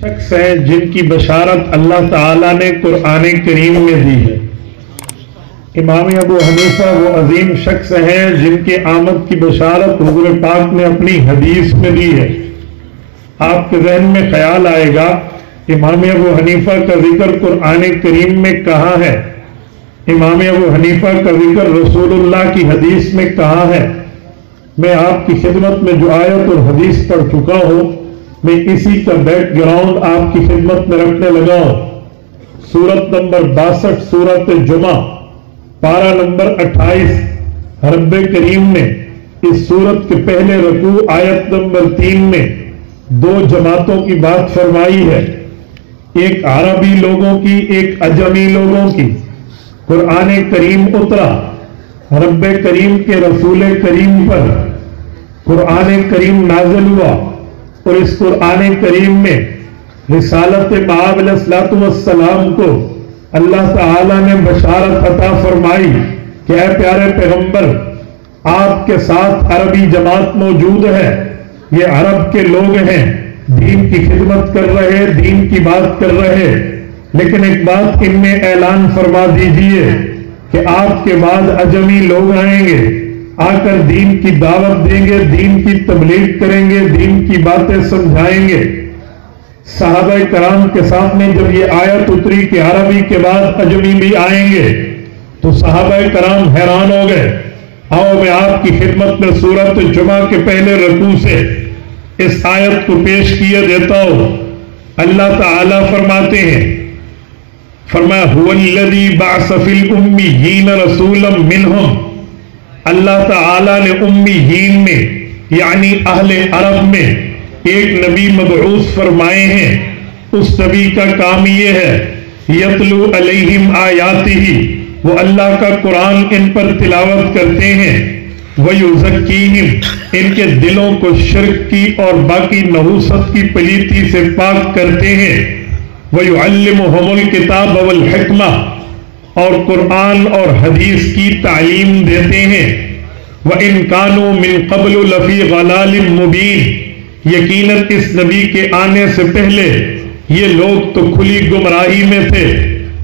شخص ہیں جن کی بشارت اللہ تعالیٰ نے قرآن کریم میں دی ہے۔ امام ابو حنیفہ وہ عظیم شخص ہیں جن کے آمد کی بشارت حضور پاک نے اپنی حدیث میں دی ہے۔ آپ کے ذہن میں خیال آئے گا امام ابو حنیفہ کا ذکر قرآن کریم میں کہاں ہے، امام ابو حنیفہ کا ذکر رسول اللہ کی حدیث میں کہاں ہے۔ میں آپ کی خدمت میں جو آیت اور حدیث پڑھ چکا ہوں، میں اسی کا بیک گراؤنڈ آپ کی خدمت میں رکھنے لگا ہوں۔ سورت نمبر 62 سورت جمعہ پارہ نمبر 28 رب کریم نے اس سورت کے پہلے رکوع آیت نمبر 3 میں دو جماعتوں کی بات فرمائی ہے، ایک عربی لوگوں کی، ایک عجمی لوگوں کی۔ قرآن کریم اترا، رب کریم کے رسول کریم پر قرآن کریم نازل ہوا، اور اس قرآن کریم میں رسالت مآب علیہ السلام کو اللہ تعالیٰ نے بشارت عطا فرمائی کہ اے پیارے پیغمبر، آپ کے ساتھ عربی جماعت موجود ہے، یہ عرب کے لوگ ہیں، دین کی خدمت کر رہے، دین کی بات کر رہے، لیکن ایک بات ان میں اعلان فرما دیجئے کہ آپ کے بعد عجمی لوگ آئیں گے، آ کر دین کی دعوت دیں گے، دین کی تبلیغ کریں گے، دین کی باتیں سمجھائیں گے۔ صحابہ کرام کے سامنے جب یہ آیت اتری کہ عربی کے بعد عجمی بھی آئیں گے تو صحابہ کرام حیران ہو گئے۔ آؤ میں آپ کی خدمت میں سورت جمعہ کے پہلے رکوع سے اس آیت کو پیش کیے دیتا ہوں۔ اللہ تعالیٰ فرماتے ہیں، فرمایا هُوَ الَّذِي بَعْثَ فِي الْأُمِّيِّينَ رَسُولًا مِّنْهُمْ۔ اللہ تعالیٰ نے امیین میں یعنی اہل عرب میں ایک نبی مبعوث فرمائے ہیں۔ اس نبی کا کام یہ ہے یتلو علیہم آیاتہ، وہ اللہ کا قرآن ان پر تلاوت کرتے ہیں، وَيُزَكِّيهِمْ، ان کے دلوں کو شرک کی اور باقی نحوست کی پلیتی سے پاک کرتے ہیں، وَيُعَلِّمُهُمُ الْكِتَابَ وَالْحِکْمَةَ، اور قرآن اور حدیث کی تعلیم دیتے ہیں۔ وَإِن كَانُوا مِن قَبْلُ لَفِي ضَلَالٍ مُبِينٍ، یقیناً اس نبی کے آنے سے پہلے یہ لوگ تو کھلی گمراہی میں تھے۔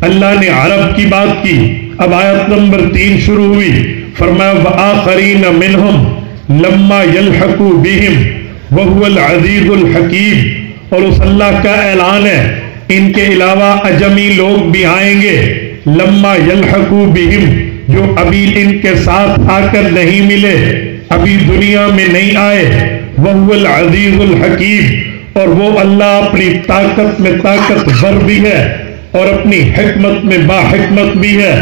اللہ نے عرب کی بات کی، اب آیت نمبر 3 شروع ہوئی، فرمایا وَآخَرِينَ مِنْهُمْ لَمَّا يَلْحَقُوا بِهِمْ وَهُوَ الْعَزِيزُ الْحَكِيمُ، اور اس اللہ کا اعلان ہے ان کے علاوہ عجمی لوگ بھی آئیں گے، لما یلحقوا بہم، جو ابھی ان کے ساتھ آ کر نہیں ملے، ابھی دنیا میں نہیں آئے، وَهُوَ الْعَزِيزُ الْحَكِيمُ، اور وہ اللہ اپنی طاقت میں طاقتور بھی ہے اور اپنی حکمت میں با حکمت بھی ہے۔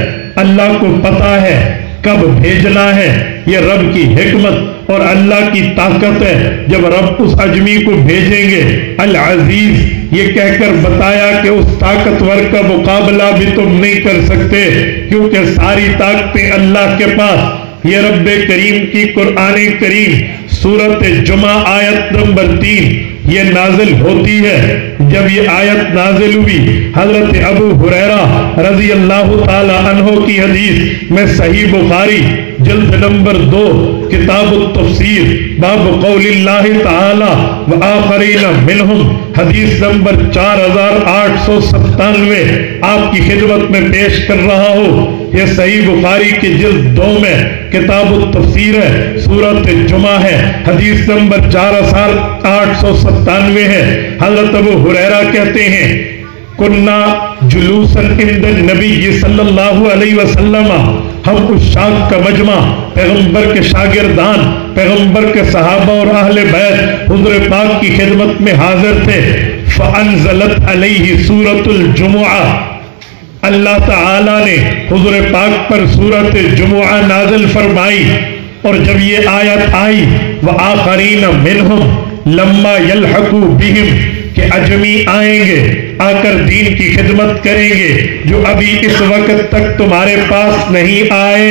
اللہ کو پتا ہے کب بھیجنا ہے، یہ رب کی حکمت اور اللہ کی طاقت ہے۔ جب رب اس عجمی کو بھیجیں گے العزیز یہ کہہ کر بتایا کہ اس طاقتور کا مقابلہ بھی تم نہیں کر سکتے، کیونکہ ساری طاقتیں اللہ کے پاس۔ یہ رب کریم کی قرآن کریم سورت جمعہ آیت نمبر 3 یہ نازل ہوتی ہے۔ جب یہ آیت نازل ہوئی، حضرت ابو ہریرہ رضی اللہ تعالی عنہ کی حدیث میں صحیح بخاری جلد نمبر 2 کتاب التفسیر باب قول اللہ تعالی وآخرین منہم حدیث نمبر 4897 آپ کی خدمت میں پیش کر رہا ہوں۔ یہ صحیح بخاری کے جلد 2 میں کتاب التفسیر ہے، سورت جمعہ ہے، حدیث نمبر 4897 ہے۔ حضرت ابو ہریرہ کہتے ہیں کننا جلوساً عند النبی صلی اللہ علیہ وسلم، ہم عشاق کا مجمع، پیغمبر کے شاگردان، پیغمبر کے صحابہ اور اہل بیت حضور پاک کی خدمت میں حاضر تھے۔ فانزلت علیہ سورۃ الجمعہ، اللہ تعالیٰ نے حضور پاک پر سورت جمعہ نازل فرمائی، اور جب یہ آیت آئی وآخرین منہم لما یلحقوا بہم، کہ عجمی آئیں گے، آ کر دین کی خدمت کریں گے جو ابھی اس وقت تک تمہارے پاس نہیں آئے۔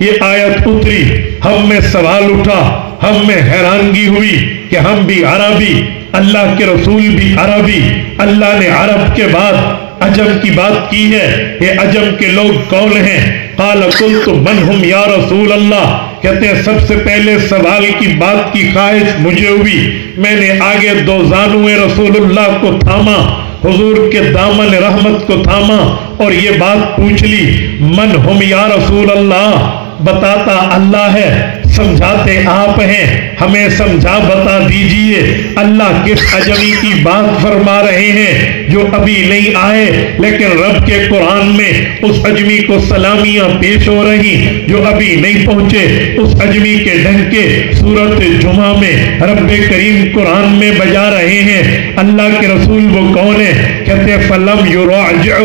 یہ آیت اتری، ہم میں سوال اٹھا، ہم میں حیرانگی ہوئی کہ ہم بھی عربی، اللہ کے رسول بھی عربی، اللہ نے عرب کے بعد عجم کی بات کی ہے، یہ عجم کے لوگ کون ہیں؟ قال قلت من ہم یا رسول اللہ، کہتے ہیں سب سے پہلے سوال کی بات کی خواہش مجھے ہوئی، میں نے آگے دو زانوئے رسول اللہ کو تھاما، حضور کے دامن رحمت کو تھاما اور یہ بات پوچھ لی، من ہم یا رسول اللہ؟ بتاتا اللہ ہے، سمجھاتے آپ ہیں، ہمیں سمجھا بتا دیجئے اللہ کس عجمی کی بات فرما رہے ہیں جو ابھی نہیں آئے، لیکن رب کے قرآن میں اس عجمی کو سلامیاں پیش ہو رہی جو ابھی نہیں پہنچے۔ اس عجمی کے ڈنکے سورۃ جمعہ میں رب کریم قرآن میں بجا رہے ہیں۔ اللہ کے رسول وہ کون ہے؟ کہتے فلم یراجعہ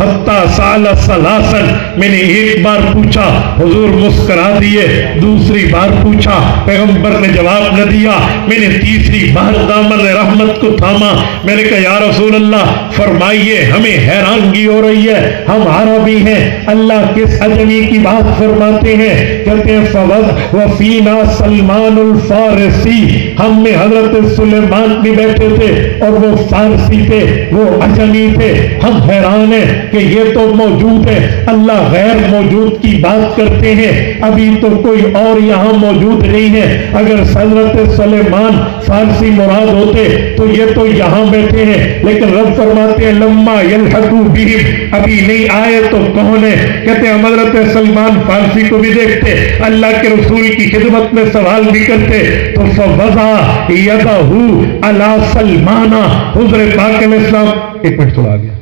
حتی سال ثلاثا، میں نے ایک بار پوچھا، حضور مسکرا دیے، دوسری بار پوچھا، پیغمبر نے جواب نہ دیا، میں نے تیسری بار دامن رحمت کو تھاما، میں نے کہا یا رسول اللہ فرمائیے، ہمیں حیرانگی ہو رہی ہے، ہم عربی ہیں، اللہ کس عجمی کی بات فرماتے ہیں؟ کہتے ہیں فوض وفینا سلمان الفارسی، ہم میں حضرت سلیمان بھی بیٹھے تھے اور وہ فارسی تھے، وہ عجمی تھے، ہم حیران ہیں کہ یہ تو موجود ہے، اللہ غیر موجود کی بات کرتے ہیں، ابھی تو کوئی اور یہاں موجود نہیں ہے، اگر حضرت سلیمان فارسی مراد ہوتے تو یہ تو یہاں بیٹھے ہیں، لیکن رب فرماتے ہیں لما یلحقوا بہم، ابھی نہیں آئے تو کون ہے؟ کہتے ہیں حضرت سلیمان فارسی کو بھی دیکھتے، اللہ کے رسول کی خدمت میں سوال بھی کرتے، تو فوضع یدہ علی سلمان، حضور پاک علیہ السلام، ایک منٹ تھوڑا آگیا،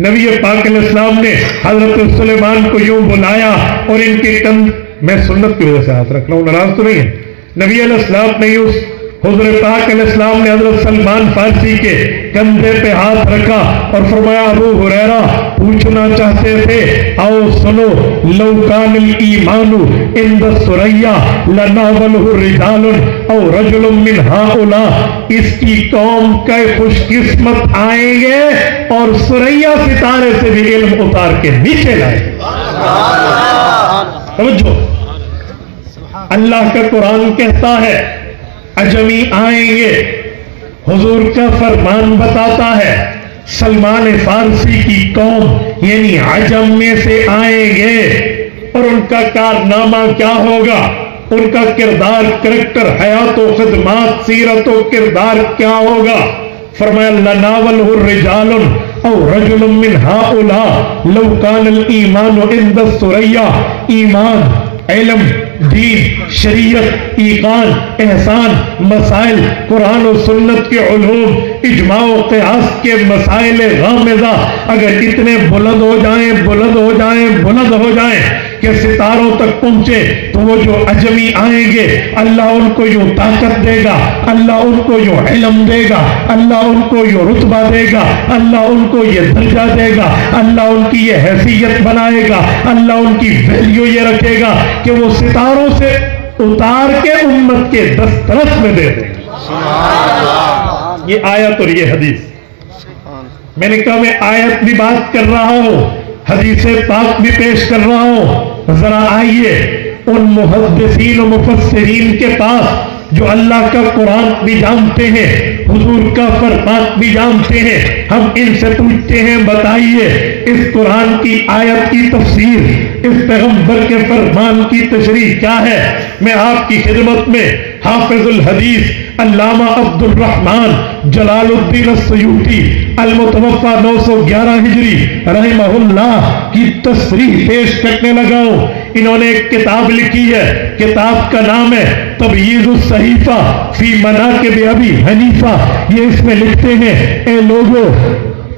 نبی پاک علیہ السلام نے حضرت سلیمان کو یوں بلایا اور ان کے کندھ، میں سنت کی وجہ سے ہاتھ رکھ رہا ہوں، ناراض تو نہیں ہے، نبی علیہ السلام نے اس حضور پاک علیہ السلام نے حضرت سلمان فارسی کے کندھے پہ ہاتھ رکھا اور فرمایا ابو ہریرہ پوچھنا چاہتے تھے، آؤ سنو، لو کان الایمان عند ثریا لناولہ رجال او رجل من ہؤلاء، اس کی قوم کے خوش قسمت آئیں گے اور ثریا ستارے سے بھی علم اتار کے نیچے لائیں گے۔ سمجھو، اللہ کا قرآن کہتا ہے عجمی آئیں گے، حضور کا فرمان بتاتا ہے سلمان فارسی کی قوم یعنی عجم میں سے آئیں گے اور ان کا کارنامہ کیا ہوگا، ان کا کردار، کریکٹر، حیات و خدمات، سیرت و کردار کیا ہوگا؟ فرمایا لناولہ الرجال او رجل من ہؤلاء لو کان الایمان عند الثریا، ایمان، علم، دین، شریعت، ایقان، احسان، مسائل، قرآن و سنت کے علوم، اجماع و قیاس کے مسائل غامضہ اگر اتنے بلند ہو جائیں، بلند ہو جائیں، بلند ہو جائیں کہ ستاروں تک پہنچے، تو وہ جو عجمی آئیں گے اللہ ان کو یوں طاقت دے گا، اللہ ان کو یوں علم دے گا، اللہ ان کو یوں رتبہ دے گا، اللہ ان کو یہ درجہ دے گا، اللہ ان کی یہ حیثیت بنائے گا، اللہ ان کی ویلیو یہ رکھے گا کہ وہ ستاروں سے اتار کے امت کے دسترس میں دے دیں۔ یہ آیت اور یہ حدیث، میں نے کہا میں آیت بھی بات کر رہا ہوں، حدیث پاک بھی پیش کر رہا ہوں، ذرا آئیے ان محدثین و مفسرین کے پاس جو اللہ کا قرآن بھی جانتے ہیں، حضور کا فرمان بھی جانتے ہیں، ہم ان سے پوچھتے ہیں بتائیے اس قرآن کی آیت کی تفسیر، اس پیغمبر کے فرمان کی تشریح کیا ہے؟ میں آپ کی خدمت میں حافظ الحدیث علامہ عبد الرحمن جلال الدین السیوطی المتوفى 911 ہجری رحمہ اللہ کی تصریح پیش کرنے لگا ہوں۔ انہوں نے ایک کتاب لکھی ہے، کتاب کا نام ہے تبییض الصحیفہ فی مناقب ابی حنیفہ۔ یہ اس میں لکھتے ہیں اے لوگو،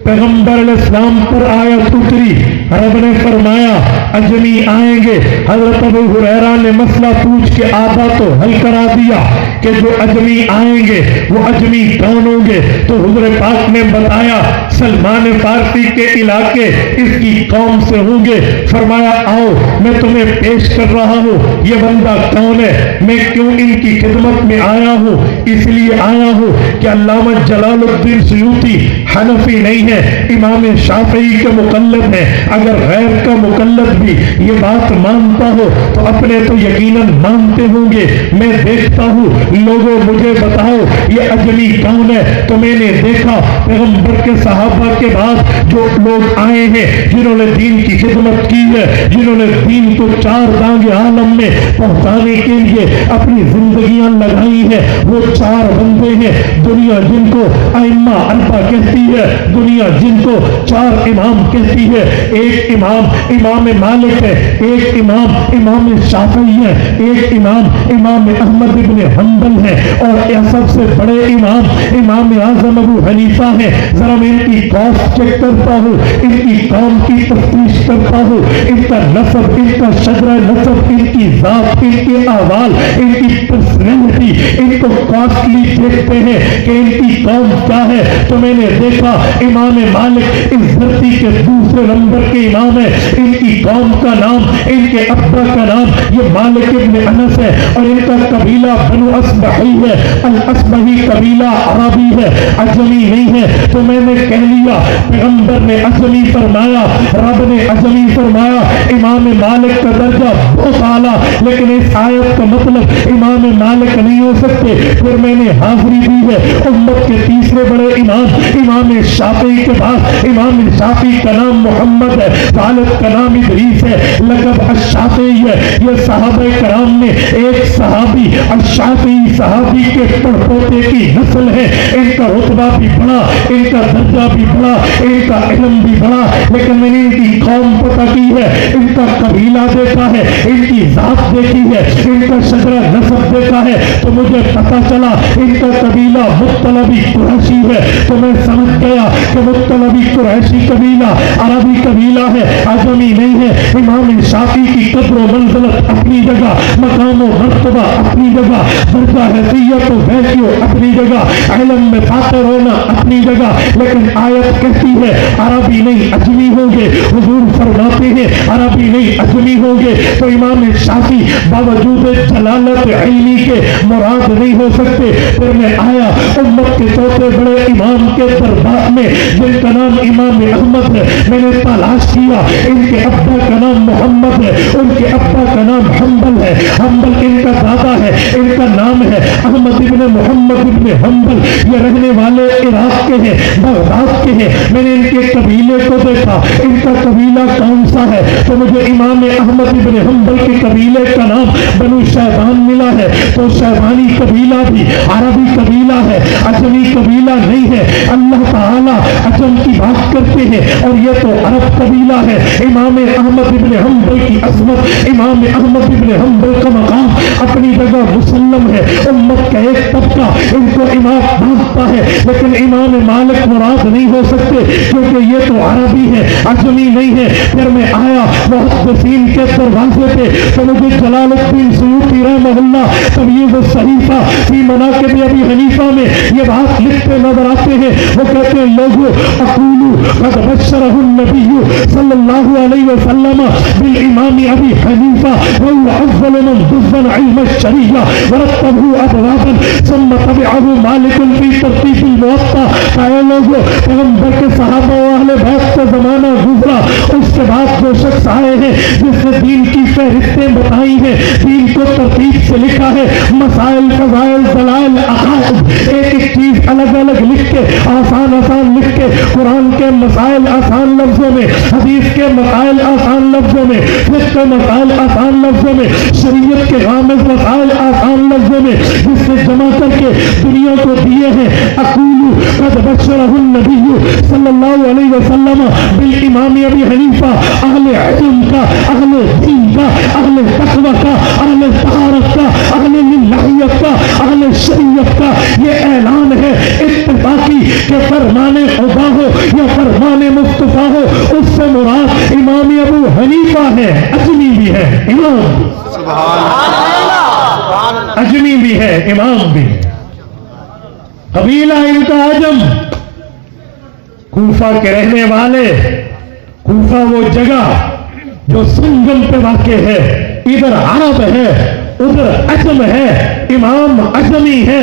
پیغمبر علیہ السلام پر آیت اتری، رب نے فرمایا عجمی آئیں گے، حضرت ابو ہریرہ نے مسئلہ پوچھ کے آدھا تو حل کرا دیا کہ جو عجمی آئیں گے وہ عجمی کون ہوں گے، تو حضور پاک نے بتایا سلمان فارسی کے علاقے اس کی قوم سے ہوں گے۔ فرمایا آؤ میں تمہیں پیش کر رہا ہوں یہ بندہ کون ہے، میں کیوں ان کی خدمت میں آیا ہوں، اس لیے آیا ہوں کہ علامہ جلال الدین سیوطی حنفی نہیں ہے، امام شافعی کے مقلد ہیں۔ اگر غیر کا مقلد بھی یہ بات مانتا ہو تو اپنے تو یقیناً مانتے ہوں گے۔ میں دیکھتا ہوں لوگوں مجھے بتاؤ یہ اجمی کون ہے؟ تو میں نے دیکھا پیغمبر کے صحابہ کے بعد جو لوگ آئے ہیں جنہوں نے دین کی خدمت کی ہے، جنہوں نے دین کو چار دانگ عالم میں پہنچانے کے لیے اپنی زندگیاں لگائی ہیں، وہ چار بندے ہیں دنیا جن کو ائمہ اربعہ کہتی ہے، دنیا جن کو چار امام کہتی ہے۔ ایک امام امام مالک ہے، ایک امام امام شافعی ہے، ایک امام امام احمد ابن حنبل ہے، اور یہ سب سے بڑے امام امام اعظم ابو حنیفہ ہیں۔ ذرا میں ان کی کاسٹ چیک کرتا ہوں، ان کی قوم کی تفتیش کرتا ہوں، ان کا نسب، ان کا شجرہ نسب، ان کی ذات، ان کے احوال، ان کی پرسنالٹی، ان کو کاسٹلی دیکھتے ہیں کہ ان کی قوم کیا ہے۔ تو میں نے دیکھا امام مالک اس دھرتی کے دوسرے نمبر کے امام ہے، ان کی قوم کا نام، ان کے ابا کا نام یہ مالک ابن انس ہے، اور ان کا قبیلہ بنو اصبحی ہے۔ الاصبحی قبیلہ عربی ہے، عجمی نہیں ہے۔ تو میں نے کہہ لیا پیغمبر نے عجمی فرمایا، رب نے عجمی فرمایا، امام مالک کا درجہ بہت اعلیٰ، لیکن اس آیت کا مطلب امام مالک نہیں ہو سکتے۔ پھر میں نے حاضری دی ہے امت کے تیسرے بڑے امام امام شافعی کے بعد امام شافعی کا نام محمد ہے، والد کا نام ادریس ہے، لقب الشافعی ہے۔ یہ صحابہ کرام نے ایک صحابی الشافعی صحابی کے پڑپوتے کی نسل ہے، ان کا رتبہ بھی بڑا، ان کا درجہ بھی بڑا، ان کا علم بھی بڑا، لیکن میں نے ان کی قوم پتہ کی ہے، ان کا قبیلہ دیکھا ہے، ان کی ذات دیکھی ہے، ان کا شجرہ نسب دیکھا ہے، تو مجھے پتہ چلا ان کا قبیلہ مطلبی قریشی ہے۔ تو میں سمجھ گیا کہ مطلبی قریشی قبیلہ عربی قبیلہ ہے، عجمی نہیں ہے۔ امام شافعی کی قدر و منزلت اپنی جگہ، مقام و مرتبہ اپنی جگہ، درجہ حیثیت و ویلیو اپنی جگہ، علم میں فاخر ہونا اپنی جگہ، لیکن آیت کہتی ہے عربی نہیں عجمی ہوں گے، حضور فرماتے ہیں عربی نہیں عجمی ہوں گے۔ تو امام شافعی باوجود جلالت علمی کے مراد نہیں ہو سکتے۔ پھر میں آیا امت کے چوتھے بڑے امام کے دربار میں جن کا نام امام احمد ہے، میں نے تلاش کیا، ان کے ابا کا نام محمد ہے، ان کے ابا کا نام حنبل ہے، حنبل ان کا دادا ہے، ان کا نام ہے احمد ابن محمد ابن حنبل، یہ رہنے والے عراق کے ہیں، بغداد کے ہیں۔ میں نے ان کے قبیلے کو دیکھا، ان کا قبیلہ کون سا ہے، تو مجھے امام احمد ابن حنبل کے قبیلے کا نام بنو شیبان ملا ہے۔ تو شیبانی قبیلہ بھی عربی قبیلہ ہے، عجمی قبیلہ نہیں ہے۔ اللہ تعالیٰ عجم کی بات کرتے ہیں اور یہ تو عرب قبیلہ ہے۔ امام احمد ابن حنبل کی عظمت، امام احمد ابن حنبل کا مقام اپنی جگہ مسلم ہے۔ امت کا ایک طبقہ ان کو امام مانتا ہے، لیکن امام مالک مراد نہیں ہو سکتے کیونکہ یہ تو عربی ہے، عجمی نہیں ہے۔ پھر میں آیا محدثین کے دروازے پہ تو مجھے جلال الدین سیوطی رحمہ اللہ تمییز الصحیفہ فی مناقب ابی حنیفہ میں یہ بات لکھتے نظر آتے ہیں۔ وہ کہتے ہیں لوگوں اقولو قد بشرہ النبی صلی اللہ علیہ وسلم بالامام ابی حنیفہ وهو افضل من دفن علم الشریعہ ورتبہ ابوابا ثم تبعہ مالک فی ترتیب الموطا۔ اے لوگوں پیغمبر کے صحابہ و اہل بیت کا زمانہ گزرا، اس کے بعد جو شخص آئے ہیں جس نے دین کی فہرستیں بتائی ہیں، دین کو ترتیب سے لکھا ہے، مسائل فضائل دلائل عقائد ایک ایک چیز الگ الگ لکھ کے آسان آسان لکھ کے، قرآن کے مسائل آسان لفظوں میں، حدیث کے مسائل آسان لفظوں میں، فقہ کے مسائل آسان لفظوں میں، شریعت کے غامض مسائل آسان لفظوں میں، جس نے جمع کر کے دنیا کو دیے ہیں۔ اقولو قد بشرہ النبی صلی اللہ علیہ وسلم بالامام ابی حنیفہ، اہل علم کا، اہل دین کا، اہل تقوی کا، اہل طہارت کا، اہل للہیت کا، اہل شریعت کا یہ اعلان ہے اتفاقی کہ فرمان خدا ہو یا فرمان مصطفیٰ ہو، اس سے مراد امام ابو حنیفہ ہے، عجمی بھی ہے امام، عجمی بھی ہے امام بھی ہے، قبیلہ ان کا عجم، کوفہ کے رہنے والے، کوفہ وہ جگہ جو سنگم پہ واقع ہے، ادھر عرب ہے ادھر عجم ہے، امام عجمی ہے،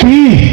3।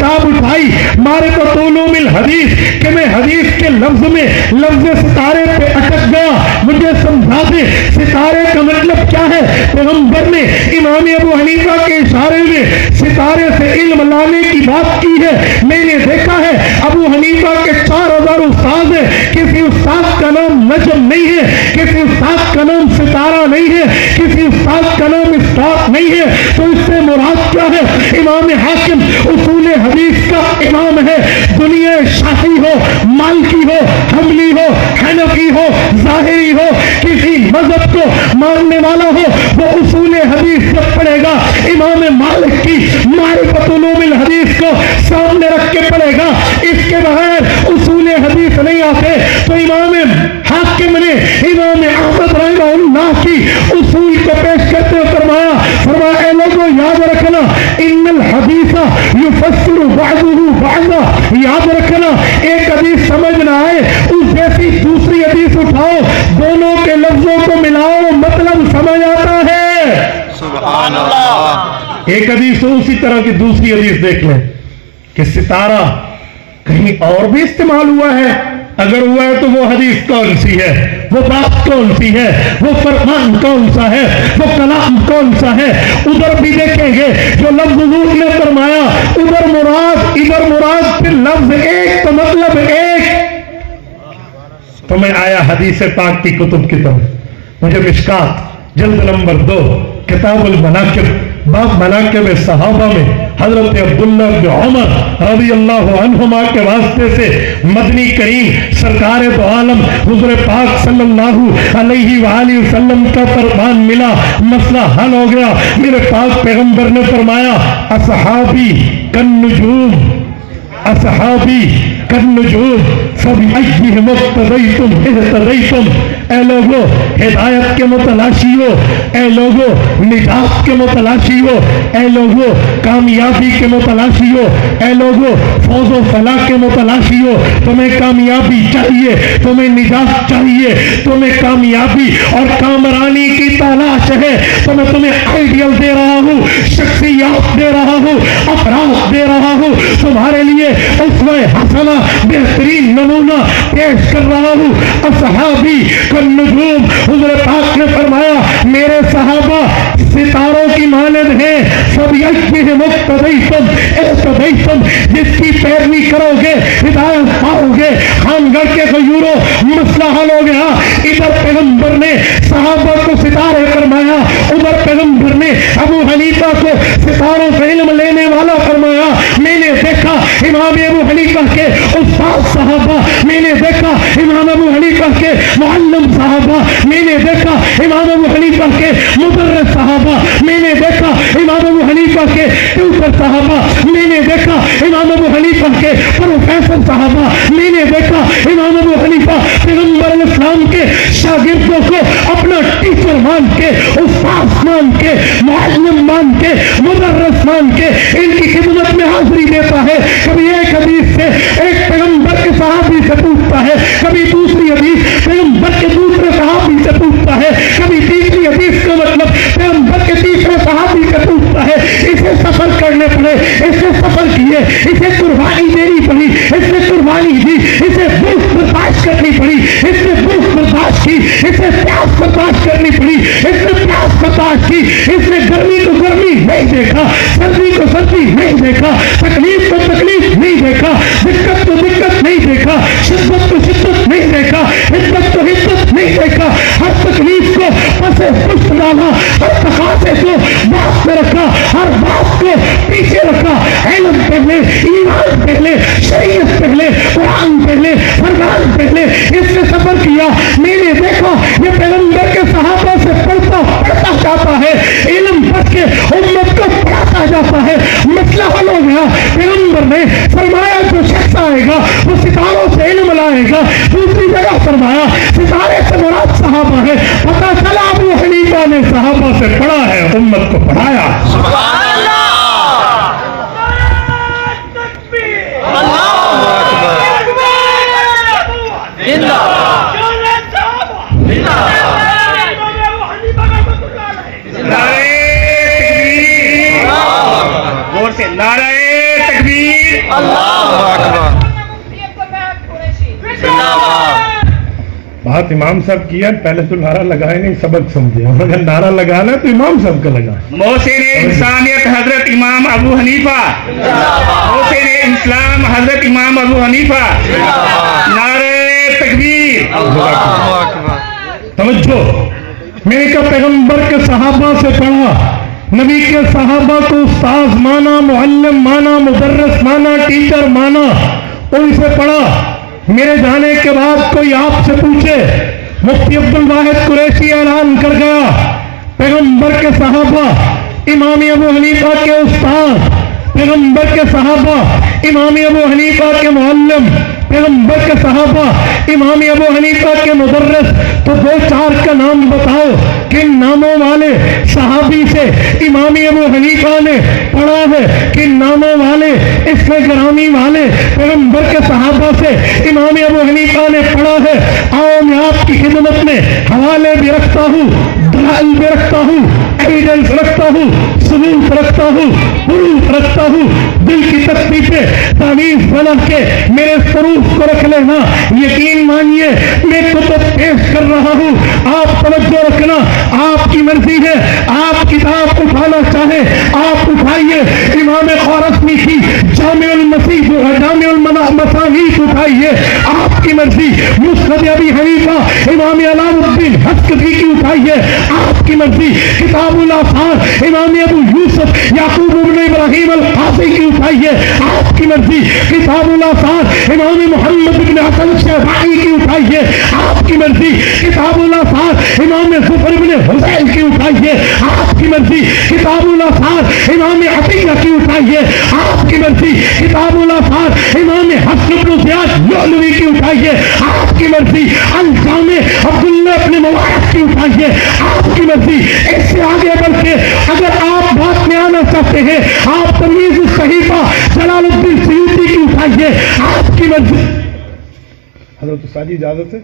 کتاب اٹھائی معرفت علوم الحدیث کہ میں حدیث کے لفظ میں لفظ ستارے پہ اٹک گیا، مجھے سمجھا دے ستارے کا مطلب کیا ہے۔ پیغمبر نے امام ابو حنیفہ کے اشارے میں ستارے سے علم لانے کی بات کی ہے۔ میں نے دیکھا ہے ابو حنیفہ کے 4000 استاد ہیں، کسی استاد کا نام نجم نہیں ہے، کسی استاد کا نام ستارہ نہیں ہے، کسی استاد کا نام اسٹاک نہیں ہے۔ تو اس سے مراد کیا ہے؟ امام حاکم اصول حدیث کا امام ہے۔ دنیا شافعی ہو، مالکی ہو، حنبلی ہو، حنفی ہو، ظاہری ہو، کسی مذہب کو ماننے والا ہو، وہ اصول حدیث جب پڑھے گا امام مالک کی معرفت علوم الحدیث کو سامنے رکھ کے پڑھے گا۔ اس کے بغیر اصول حدیث نہیں آتے۔ تو امام حاکم نے امام احمد رحمہ اللہ کی اصول کو پیش کرتے ہوئے فرمایا اے لوگوں یاد رکھنا ان الحدیث یفسر بعضہ بعضا، یاد رکھنا ایک حدیث سمجھ نہ آئے اس جیسی دوسری حدیث اٹھاؤ، دونوں کے لفظوں کو ملاؤ، مطلب سمجھ آتا ہے۔ سبحان اللہ۔ ایک حدیث ہو اسی طرح کی دوسری حدیث دیکھ لیں کہ ستارہ کہیں اور بھی استعمال ہوا ہے، اگر ہوا ہے تو وہ حدیث کون سی ہے، وہ بات کون سی ہے، وہ فرمان کون سا ہے، وہ کلام کون سا ہے۔ ادھر بھی دیکھیں گے جو لفظ حضور نے فرمایا ادھر مراد ادھر مراد، پھر لفظ ایک تو مطلب ایک۔ تو میں آیا حدیث پاک کی کتب کی طرف، مجھے مشکات جلد نمبر 2 کتاب المناقب باب مناقب صحابہ میں حضرت عبداللہ بن عمر رضی اللہ عنہما کے واسطے سے مدنی کریم سرکار دو عالم حضور پاک صلی اللہ علیہ وآلہ وسلم کا فرمان ملا، مسئلہ حل ہو گیا۔ میرے پاک پیغمبر نے فرمایا اصحابی کالنجوم، اصحابی کالنجوم فبأیہم اقتدیتم اہتدیتم۔ اے لوگو ہدایت کے متلاشی ہو، اے لوگو نجات کے متلاشی ہو، اے لوگو کامیابی کے متلاشی ہو، اے لوگو فوز و فلاح کے متلاشی ہو۔ تمہیں کامیابی چاہیے، تمہیں نجات چاہیے، تمہیں کامیابی اور کامرانی کی تلاش ہے تو میں تمہیں آئیڈیل دے رہا ہوں، شخصیات دے رہا ہوں، افراد دے رہا ہوں، تمہارے لیے اسوہ حسنہ بہترین نمونہ پیش کر رہا ہوں۔ اصحابی کالنجوم، حضور پاک نے فرمایا میرے صحابہ ستاروں کی مانند ہیں، فبأیہم اقتدیتم اہتدیتم، جس کی پیروی کرو گے ہدایت پاؤ گے۔ خانگڑھ کے غیوروں مسئلہ حل ہو گیا۔ ادھر پیغمبر نے صحابہ کو ستارے فرمایا، ادھر پیغمبر نے ابو حنیفہ کو ستاروں سے علم لینے والا فرمایا۔ میں نے دیکھا امام ابو حنیفہ کے استاد صحابہ، میں نے دیکھا امام ابو حنیفہ کے معلم صحابہ، میں نے دیکھا امام ابو حنیفہ کے مدرس صحابہ، میں نے دیکھا امام ابو حنیفہ کے ٹیوٹر صحابہ، میں نے دیکھا امام ابو حنیفہ کے پروفیسر صحابہ، میں نے دیکھا امام ابو حنیفہ پیغمبر اسلام کے شاگردوں کو اپنا ٹیچر مان کے، استاد مان کے، معلم مان کے، مدرس مان کے ان کی خدمت میں حاضری دیتا ہے۔ کبھی ایک حدیث سے ایک پیغمبر کے صحابی سے پوچھتا ہے، کبھی دوسری حدیث پیغمبر کے دوسرے صحابی سے پوچھتا ہے، کبھی تیسری حدیث کا مطلب پیغمبر کے تیسرے صحابی سے پوچھتا ہے۔ اسے سفر کرنے پڑے، اسے سفر کیے، اسے قربانی دینی پڑی، اس نے قربانی دی، اسے بھوک برداشت کرنی پڑی، اس نے بھوک برداشت کی، اسے پیاس برداشت کرنی پڑی، اس نے پیاس برداشت کی، اس نے گرمی کو گرمی نہیں دیکھا، سردی کو سردی نہیں دیکھا، تکلیف کو تکلیف نہیں دیکھا، دقت کو دقت نہیں دیکھا، شدت کو شدت نہیں دیکھا، حدت کو حدت نہیں دیکھا، ہر تکلیف کو پسے پشت ڈالا، ہر تقاضے کو بات میں رکھا، ہر بات کو پیچھے رکھا۔ علم پہلے، ایمان پہلے، شریعت پہلے، قرآن پہلے، فرمان پہلے، اس نے سفر کیا۔ میں نے دیکھا یہ پیغمبر کے صحابہ سے پڑھتا جاتا ہے، علم پڑھ کے امت کو پڑھاتا جاتا ہے۔ مسئلہ حل ہو گیا۔ پیغمبر نے فرمایا جو شخص آئے گا وہ ستاروں سے علم لائے گا۔ دوسری جگہ فرمایا ستارے سے مراد صحابہ ہے۔ پتہ چلا ابو حنیفہ نے صحابہ سے پڑھا ہے، امت کو پڑھایا۔ سبحان اللہ، نعرہ تکبیر، بات امام صاحب کی ہے، پہلے تو نعرہ لگائے نہیں، سبق سمجھے، اگر نعرہ لگانا تو امام صاحب کا لگا. محسن انسانیت حضرت امام ابو حنیفہ، محسن اسلام حضرت امام ابو حنیفہ. نعرہ تکبیر. توجہ. میں نے کہا پیغمبر کے صحابہ سے پڑھا، نبی کے صحابہ کو استاذ مانا، معلم مانا، مدرس مانا، ٹیچر مانا، ان سے پڑھا. میرے جانے کے بعد کوئی آپ سے پوچھے، مفتی عبدالواحد قریشی اعلان کر گیا پیغمبر کے صحابہ امام ابو حنیفہ کے استاد، پیغمبر کے صحابہ امام ابو حنیفہ کے معلم، پیغمبر کے صحابہ امام ابو حنیفہ کے مدرس. تو دو چار کا نام بتاؤ کن ناموں والے صحابی سے امام ابو حنیفہ نے پڑھا ہے، کن ناموں والے اسم گرامی والے پیغمبر کے صحابہ سے امام ابو حنیفہ نے پڑھا ہے. آؤ میں آپ کی خدمت میں حوالے بھی رکھتا ہوں، دلائل بھی رکھتا ہوں، ایویڈنس رکھتا ہوں، ثبوت رکھتا ہوں، حروف رکھتا ہوں. دل کی تسبیح پہ تعویذ بنا کے میرے حروف کو رکھ لینا. یقین مانیے میں کتب پیش کر رہا ہوں، آپ توجہ رکھنا. آپ کی مرضی ہے، آپ کتاب اٹھانا چاہیں آپ اٹھائیے. امام خورسمی کی جامع المسانید اٹھائیے، آپ کی مرضی. مسند ابی حنیفہ امام علام الدین حسکفی کی اٹھائیے، آپ کی مرضی. کتاب الاثار امام ابو یوسف یعقوب بن ابراہیم القاضی کی اٹھائیے، آپ کی مرضی. کتاب الاثار امام محمد بن حسن شیبانی کی اٹھائیے، آپ کی مرضی. کتاب الاثار امام ظفر بن حسین کی اٹھائیے، آپ کی مرضی. کتاب الاثار امام عطیہ کی اٹھائیے، آپ کی مرضی. کتاب الاثار امام حسن بن زیاد لؤلؤی کی اٹھائیے، آپ کی مرضی. الجامع عبداللہ ابن مبارک کی اٹھائیے، آپ کی مرضی. اس سے آگے بڑھ کے اگر آپ بات میں آنا چاہتے ہیں آپ تمیز الصحیفہ جلال الدین سیوطی کی اٹھائیے، آپ کی مرضی. حضرت استاد اجازت ہے؟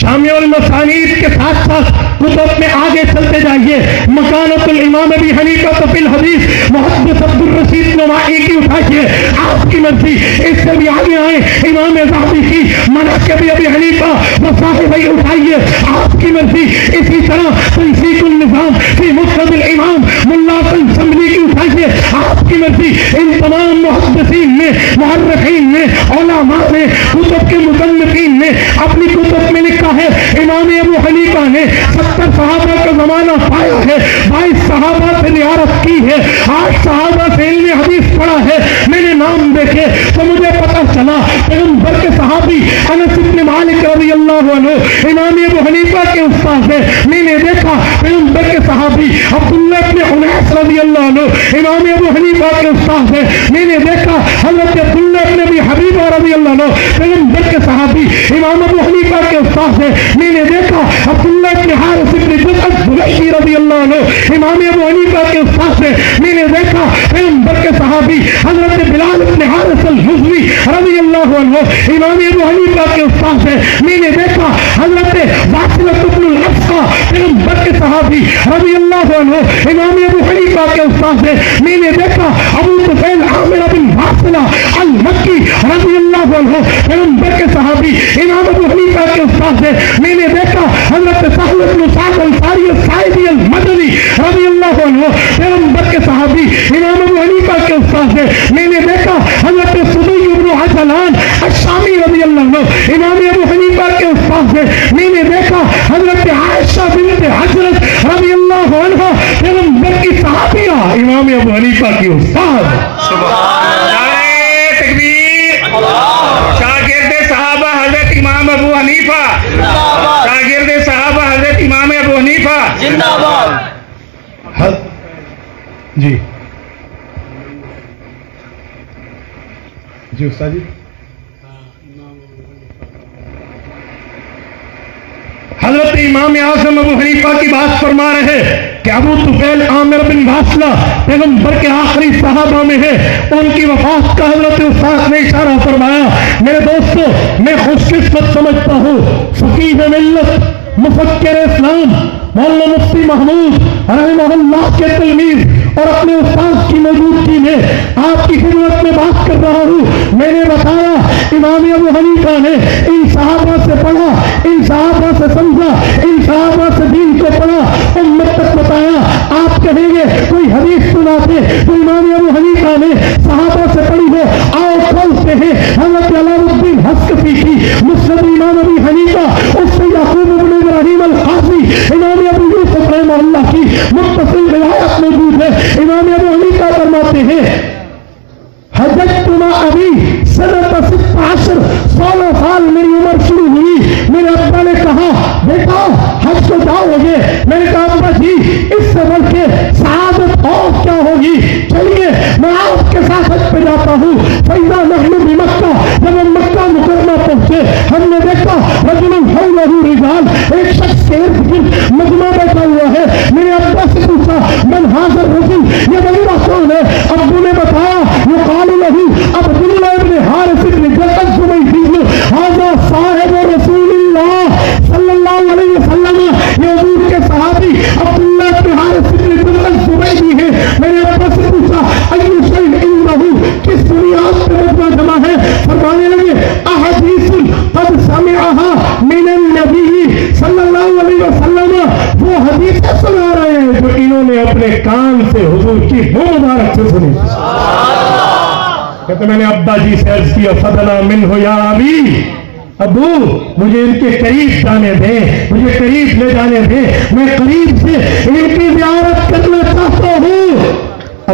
جامع المسانید کے ساتھ ساتھ کتب میں آگے چلتے جائیے. مکانت الامام ابی حنیفہ فی الحدیث محدث عبد الرشید نوائی کی اٹھائیے، آپ کی مرضی. اس سے بھی آگے آئے امام ذہبی کی مناقب ابی حنیفہ مصاحبہ اٹھائیے، آپ کی مرضی. اسی طرح تنسیق النظام فی مسند الامام ملا سنبلی کی اٹھائیے، آپ کی مرضی. ان تمام محدثین نے، محرخین نے، علماء نے، کتب کے مصنفین نے اپنی کتب میں لکھا ہے امام ابو حنیفہ نے 70 صحابہ کا زمانہ پایا ہے، 22 صحابہ سے زیارت کی ہے، 8 صحابہ سے علم حدیث پڑھا ہے. میں نے نام دیکھے تو مجھے پتا چلا پیغمبر کے صحابی انس بن مالک رضی اللہ عنہ امام ابو حنیفہ کے استاد ہیں. میں نے دیکھا پیغمبر کے صحابی عبداللہ بن انیس رضی اللہ عنہ امام ابو حنیفہ کے استاد ہیں. میں نے دیکھا حضرت عبداللہ بن ابی حبیبہ رضی اللہ عنہ پیغمبر کے صحابی امام ابو حنیفہ کے استاد ہیں. میں نے دیکھا عبداللہ بن حارث بن جزء الزبیدی رضی اللہ عنہ امام ابو حنیفہ کے استاد ہیں. میں نے دیکھا پیغمبر کے صحابی حضرت بلال بن حارث الجزوی رضی اللہ عنہ امام ابو حنیفہ کے استاد ہیں. میں نے دیکھا حضرت واصلہ بن الاسقا پیغمبر کے صحابی رضی اللہ عنہ امام ابو حنیفہ کے استاد ہیں. میں نے دیکھا ابو طفیل عامر بن واصلہ المکی رضی اللہ عنہ پیغمبر کے صحابی امام ابو حنیفہ کے استاد ہیں. میں نے دیکھا حضرت سہل بن سعد الانصاری الساعدی المدنی رضی اللہ عنہ پیغمبر کے صحابی امام ابو حنیفہ کے استاد ہیں. میں نے دیکھا حضرت صدی بن عجلان الشامی رضی اللہ عنہ امام ابو حنیفہ کے استاد ہیں. میں نے دیکھا حضرت عائشہ بنت حضرت رضی اللہ عنہ پیغمبر کی صحابیہ امام ابو حنیفہ کی استاد. نعرہ تکبیر. شاگرد صحابہ حضرت امام ابو حنیفہ، شاگرد صحابہ حضرت امام ابو حنیفہ زندہ باد. جی جی استاد جی. حضرت میرے امام اعظم ابو حنیفہ کی بات فرما رہے کہ ابو طفیل عامر بن واصلہ پیغمبر کے آخری صحابہ میں ہے، ان کی وفات کا حضرت استاد نے اشارہ فرمایا۔ میرے دوستو، میں خوش قسمت سمجھتا ہوں فقیہ ملت، مفکر اسلام مولانا مفتی محمود رحمہ اللہ کے تلمیذ اور اپنے استاد کی موجودگی میں آپ کی خدمت میں بات کر رہا ہوں۔ میں نے بتایا امام ابو حنیفہ نے ان صحابہ سے پڑھا، ان صحابہ سے سمجھا، ان صحابہ سے دین کو پڑھا، امت تک بتایا۔ آپ کہیں گے کوئی حدیث سناتے تو امام ابو حنیفہ نے صحابہ سے پڑھی ہو، آؤ کھولتے ہیں حضرت علام الدین حسکفی کی مسند امام ابو حنیفہ، اس سے یعقوب بن ابراہیم القاضی امام ابو یوسف رحمہ اللہ کی متصل روایت موجود ہے۔ امام ابو حنیفہ فرماتے ہیں حججت مع ابی سنۃ 16، 16 سال میری عمر شروع ہوئی، میرے ابا نے کہا بیٹا حج کو جاؤ گے؟ میں نے کہا ابا جی اس سے بڑھ کے سعادت اور کیا ہوگی، چلیے میں آپ کے ساتھ حج پہ جاتا ہوں۔ فإذا نحن بمکہ، جب ہم مکہ مکرمہ پہنچے ہم نے دیکھا رجل حولہ رجال، ایک شخص کے ارد گرد مجمع بیٹھا ہوا ہے۔ میرے ابا سے پوچھا من ھذا الرجل، یہ بندہ کون ہے؟ ابو نے بتایا یقال له عبد اللہ ابن حارث ابن جلد الزبیدی، ھذا صاحب رسول اللہ صلی اللہ علیہ وسلم، یہ حضور کے صحابی عبداللہ ابن حارث ابن جلد الزبیدی ہے۔ میں نے ابا سے پوچھا ای شیء عنده، کس بنیاد پہ مجمع جمع ہے؟ فرمانے لگے احادیث قد سمعها من النبی صلی اللہ علیہ وسلم، وہ حدیثیں سنا رہے ہیں جو انہوں نے اپنے کان سے حضور کی منہ مبارک سے سنی۔ کہتے میں نے ابا جی سے عرض کیا فضلا منہ یا ابی، ابو مجھے ان کے قریب جانے دیں، مجھے قریب لے جانے دیں، میں قریب سے ان کی زیارت کرنا چاہتا ہوں۔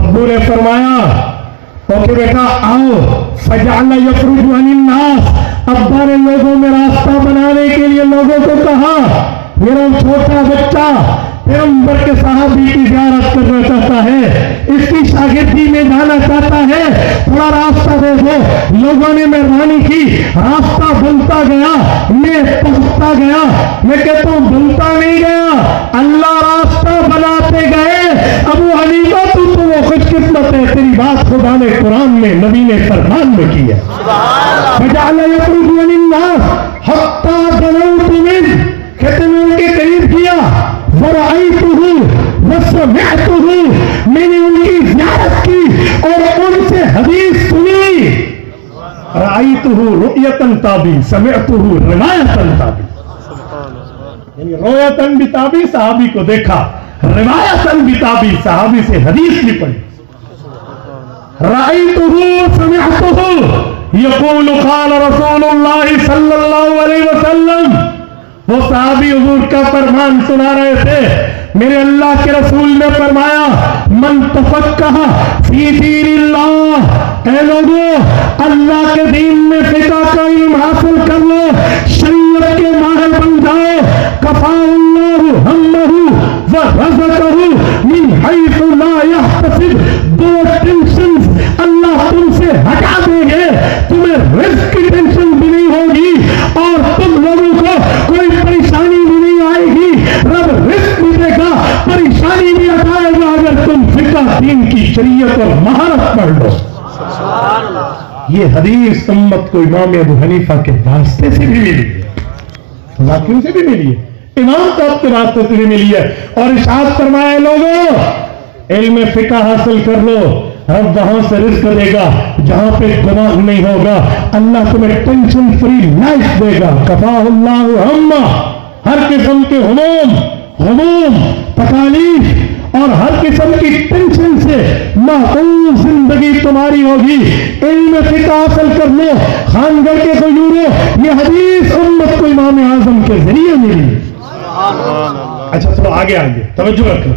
ابو نے فرمایا اوکے بیٹا آؤ، فجعل یخرج عن الناس، ابا نے لوگوں میں راستہ بنانے کے لیے لوگوں کو کہا میرا چھوٹا بچہ پیغمبر کے صحابی کی زیارت کرنا چاہتا ہے، اس کی شاگردی میں جانا چاہتا ہے، تھوڑا راستہ دے دو۔ لوگوں نے مہربانی کی، راستہ بنتا گیا، میں پہنچتا گیا۔ میں کہتا ہوں بنتا نہیں گیا، اللہ راستہ بناتے گئے۔ ابو حنیفہ تو وہ خوش قسمت ہے، تیری بات خدا نے قرآن میں نبی نے فرمان میں کی ہے۔ فجعل یخرج عن الناس حتی دنوت منہ، کہتے میں ان کے قریب کیا، وَرَأَيْتُهُ وَسَمِعْتُهُ، میں نے ان کی زیارت کی اور ان سے حدیث سنی۔ رَأَيْتُهُ رُؤْيَةً تَابِعٍ، سَمِعْتُهُ رِوَایَةً تَابِعٍ، یعنی رؤیتاً بتابعی صحابی کو دیکھا، روایتاً بتابعی صحابی سے حدیث بھی پڑھی۔ رَأَيْتُهُ سَمِعْتُهُ يَقُولُ قَالَ رَسُولُ اللَّهِ صلی اللہ علیہ وسلم، وہ صحابی حضور کا فرمان سنا رہے تھے۔ میرے اللہ کے رسول نے فرمایا من تفقہ فی دین اللہ، اے لوگو اللہ کے دین میں فقہ کا علم حاصل کر لو، شریعت کے ماہر بن جاؤ، کفا اللہ ہمہ ورزقہ من حیث لا یحتسب، دو ٹینشنز اللہ تم سے ہٹا دیں گے، تمہیں رزق کی ٹینشن بھی نہیں ہوگی اور تم لوگوں کو کوئی پریشانی بھی نہیں آئے گی، رب رزق بھی دے گا، پریشانی بھی ہٹائے گا اگر تم فقہ دین کی شریعت اور مہارت پڑھ لو۔ یہ حدیث امت کو امام ابو حنیفہ کے واسطے سے بھی ملی ہے، واقعوں سے بھی ملی ہے، امام صاحب کے واسطے سے بھی ملی ہے، اور ارشاد فرمایا لوگوں علم فقہ حاصل کر لو، رب وہاں سے رزق دے گا جہاں پہ گناہ نہیں ہوگا، اللہ تمہیں ٹینشن فری لائف دے گا، کفاہ اللہ ہمہ، ہر قسم کے غموم تکالیف اور ہر قسم کی ٹینشن سے محفوظ زندگی تمہاری ہوگی۔ علم فقہ حاصل کر لو، خانگڑھ کے غیوروں، یہ حدیث امت کو امام اعظم کے ذریعے ملی۔ اچھا چلو آگے توجہ رکھنا۔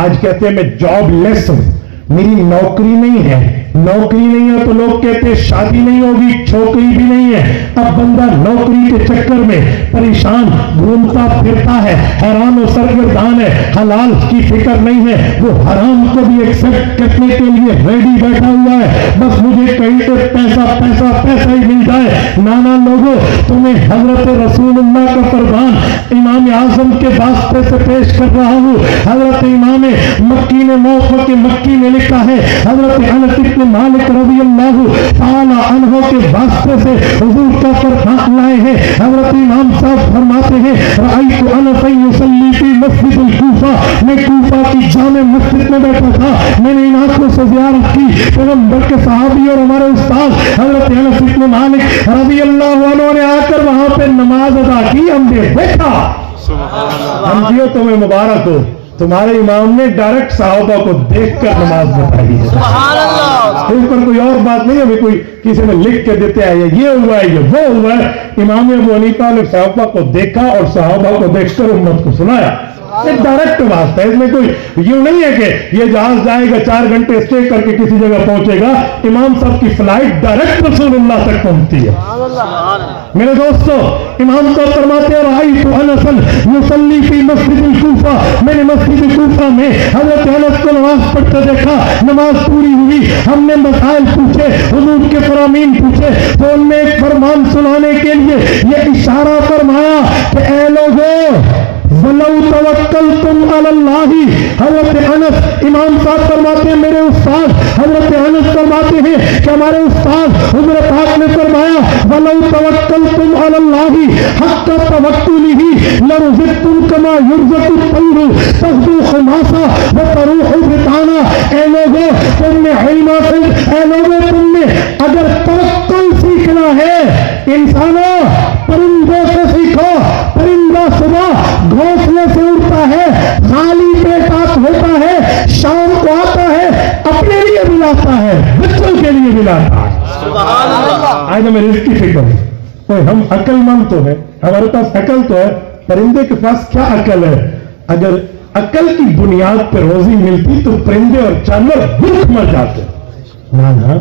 آج کہتے ہیں میں جاب لیس ہوں، میری نوکری نہیں ہے، نوکری نہیں ہے تو لوگ کہتے ہیں شادی نہیں ہوگی، چھوکری بھی نہیں ہے. اب بندہ نوکری کے چکر میں پریشان گھومتا پھرتا ہے، حیران و سرگردان ہے، حلال کی فکر نہیں ہے، وہ حرام کو بھی ایکسپٹ کرنے کے لیے ریڈی بیٹھا ہوا ہے. بس مجھے کہیں سے پیسہ پیسہ پیسہ ہی مل جائے. نانا لوگوں، تمہیں حضرت رسول اللہ کا فرمان امام اعظم کے واسطے سے پیش کر رہا ہوں. حضرت امام مکی نے موقع کے مکی میں لکھا ہے، حضرت انس بن مالک رضی اللہ تعالی عنہ کے واسطے سے حضور کا فرمان لائے ہیں. حضرت امام صاحب فرماتے ہیں، رأیت انس یصلی فی مسجد الکوفہ، میں کوفہ کی جامع مسجد میں بیٹھا تھا، میں نے ان آنکھوں سے زیارت کی پیغمبر کے صحابی اور ہمارے استاد حضرت انس بن مالک رضی اللہ عنہ نے آ کر وہاں پہ نماز ادا کی. ہم نے دیکھا. ہم کیوں تمہیں مبارک ہو، تمہارے امام نے ڈائریکٹ صحابہ کو دیکھ کر نماز بتائی ہے. اس پر کوئی اور بات نہیں ہے کوئی کسی نے لکھ کے دیتے ہیں یہ ہوا ہے یہ وہ ہوا ہے. امام ابو حنیفہ نے صحابہ کو دیکھا اور صحابہ کو دیکھ کر امت کو سنایا. ایک ڈائریکٹ واسطہ ہے، اس میں کوئی یوں نہیں ہے کہ یہ جہاز جائے گا 4 گھنٹے اسٹے کر کے کسی جگہ پہنچے گا. امام صاحب کی فلائٹ ڈائریکٹ رسول اللہ تک پہنچتی ہے. میرے دوستو، امام صاحب فرماتے ہیں رأیت انسا یصلی فی مسجد الکوفہ، میں نے مسجد کوفہ میں حضرت انس کو نماز پڑھتے دیکھا. نماز پوری ہوئی، ہم نے مسائل پوچھے، حضور کے فرامین پوچھے تو ان میں ایک فرمان سنانے کے لیے یہ اشارہ فرمایا کہ اے لوگوں وَلَوْ تَوَكَّلْتُمْ عَلَى اللَّهِ. حضرت انس امام صاحب فرماتے ہیں، میرے استاد حضرت انس فرماتے ہیں کہ ہمارے استاد حضور پاک نے فرمایا وَلَوْ تَوَكَّلْتُمْ عَلَى اللَّهِ حَقَّ تَوَكُّلِهِ لَرُزِقْتُمْ كَمَا يُرْزَقُ الطَّيْرُ تَغْدُو خُمَاصًا وَتَرُوحُ بِطَانًا. اے لوگوں تم نے علم حاصل، اے لوگوں تم نے اگر توکل سیکھنا ہے، انسانوں پرندوں سے سیکھو. پرندہ صبح گھونسلے سے اڑتا ہے، خالی پیٹ ہوتا ہے، شام کو آتا ہے، اپنے لیے بھی لاتا ہے، بچوں کے لیے بھی لاتا ہے. آج ہمیں رزق کی فکر ہے. ہم عقل مند تو ہے، ہمارے پاس عقل تو ہے، پرندے کے پاس کیا عقل ہے؟ اگر عقل کی بنیاد پہ روزی ملتی تو پرندے اور جانور بھوک مر جاتے. نہ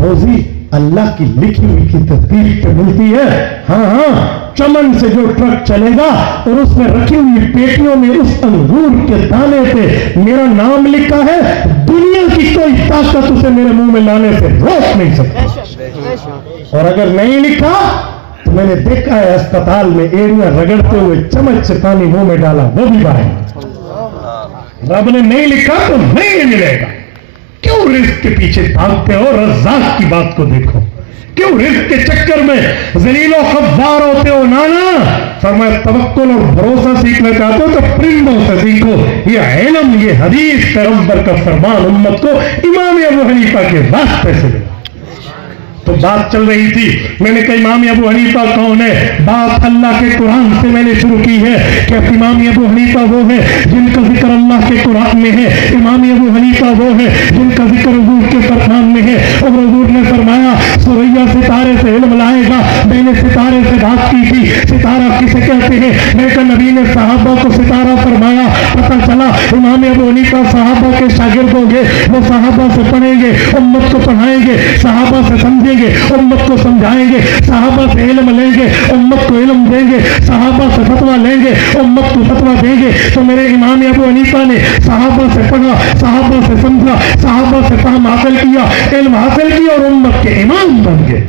روزی اللہ کی لکھی ہوئی کی تدبیر پہ ملتی ہے. ہاں چمن سے جو ٹرک چلے گا اور اس میں رکھی ہوئی پیٹیوں میں اس انگور کے دانے پہ میرا نام لکھا ہے، دنیا کی کوئی طاقت اسے میرے منہ میں لانے سے روک نہیں سکتی. اور اگر نہیں لکھا تو میں نے دیکھا ہے اسپتال میں ایڑیاں رگڑتے ہوئے چمچ سے پانی منہ میں ڈالا، وہ بھی باہر. رب نے نہیں لکھا تو نہیں ملے گا. کیوں رزق کے پیچھے بھاگتے ہو؟ رزاق کی بات کو دیکھو. کیوں رزق کے چکر میں ذلیل و خوار ہوتے ہو؟ نانا فرمایا توکل اور بھروسہ سیکھنا چاہتے ہو تو پرندوں سے سیکھو. یہ علم، یہ حدیث پیغمبر کا فرمان امت کو امام ابو حنیفہ کے واسطے سے ملا. تو بات چل رہی تھی، میں نے کہا امام ابو حنیفہ کون ہے؟ بات اللہ کے قرآن سے میں نے شروع کی ہے کہ امام ابو حنیفہ وہ ہے جن کا ذکر اللہ کے قرآن میں ہے. امام ابو حنیفہ وہ ہے جن کا ذکر حضور کے فرمان میں ہے. اور حضور نے فرمایا سوریا ستارے سے علم لائے گا. میں نے ستارے سے بات کی تھی، ستارہ کسے کہتے ہیں؟ میں کہا نبی نے صحابہ کو ستارہ فرمایا. پتہ چلا امام ابو حنیفہ صحابہ کے شاگرد ہوں گے، وہ صحابہ سے پڑھیں گے، امت کو پڑھائیں گے، صحابہ سے سمجھیں گے، امت کو سمجھائیں گے، صحابہ سے علم لیں گے، امت کو علم دیں گے، صحابہ سے فتویٰ لیں گے، امت کو فتویٰ دیں گے. تو میرے امام ابو حنیفہ نے صحابہ سے پڑھا، صحابہ سے سمجھا، صحابہ سے فہم حاصل کیا، علم حاصل کیا اور امت کے امام بن گئے.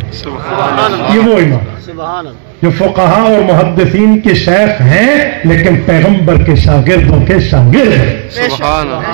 یہ وہ امام جو فقہاء اور محدثین کے شیخ ہیں لیکن پیغمبر کے شاگردوں کے شاگرد ہیں،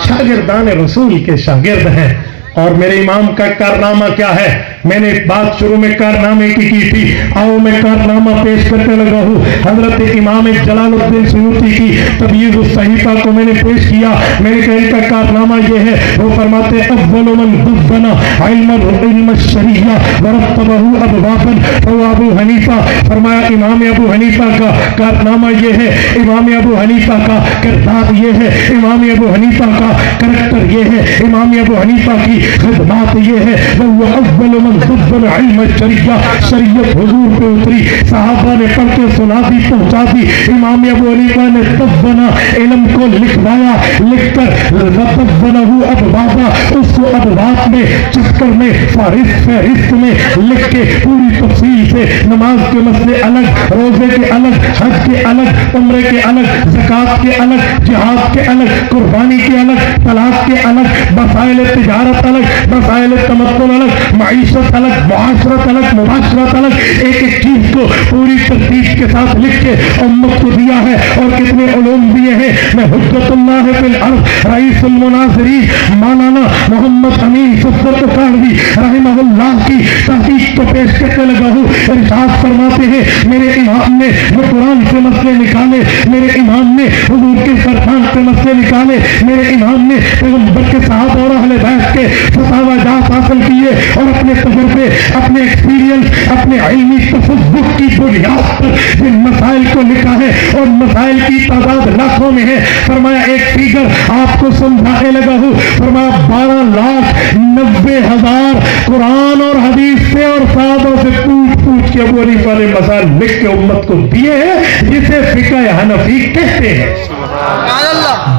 شاگردان رسول کے شاگرد ہیں. اور میرے امام کا کارنامہ کیا ہے؟ میں نے بات شروع میں کارنامے کی تھی، آؤ میں کارنامہ پیش کرتے لگا ہوں. حضرت امام جلال الدین سیوطی کی تبییض الصحیفہ کو میں نے پیش کیا. میں نے کہا ان کا کارنامہ یہ ہے، وہ فرماتے اول من دبنا علم الشریعہ ورتبہ ابوابا فهو ابو حنیفہ. فرمایا امام ابو حنیفہ کا کارنامہ یہ ہے، امام ابو حنیفہ کا کردار یہ ہے، امام ابو حنیفہ کا کریکٹر یہ ہے، امام ابو حنیفہ کی خدمات یہ ہے وہ اول من دبن علم الشریعہ، شریعت حضور پہ اتری، صحابہ نے پڑھ کے سنا دی، پہنچا دی، امام ابو حنیفہ نے دبنا علم کو لکھوایا، لکھ کر دبنہ ابوابا، اس کو ابواب میں چکر میں فہرست میں لکھ کے پوری تفصیل سے نماز کے مسئلے الگ، روزے کے الگ، حج کے الگ، عمرے کے الگ، زکوٰۃ کے الگ، جہاد کے الگ، قربانی کے الگ، طلاق کے الگ، مسائل تجارت الگ، مسائل تمتع الگ، معیشت الگ، معاشرت الگ، مباشرت الگ، ایک ایک چیز کو پوری ترتیب کے ساتھ لکھ کے امت کو دیا ہے، اور کتنے علوم دیے ہیں۔ میں حجت اللہ فی الارض رئیس المناظرین مولانا محمد امین صفدر کاڑوی رحمہ اللہ کی تحقیق کو پیش کرنے لگا ہوں۔ ارشاد فرماتے ہیں میرے امام نے وہ قرآن سے مسئلے نکالے، میرے امام نے حضور کے فرمان سے مسئلے نکالے، میرے امام نے پیغمبر کے صحابہ اور اہل بیت کے فتاوی جات حاصل کیے، اور اپنے تجربے، اپنے ایکسپیرینس، اپنے علمی تفوق کی بنیاد پر جن مسائل کو لکھا ہے، اور مسائل کی تعداد لاکھوں میں ہے۔ فرمایا ایک فیگر آپ کو سمجھانے لگا ہوں، فرمایا 12,90,000 قرآن اور حدیث سے اور صحابہ سے پوچھ کے ابو حنیفہ نے مسائل لکھ کے امت کو دیے ہیں، جسے فقہ حنفی کہتے ہیں۔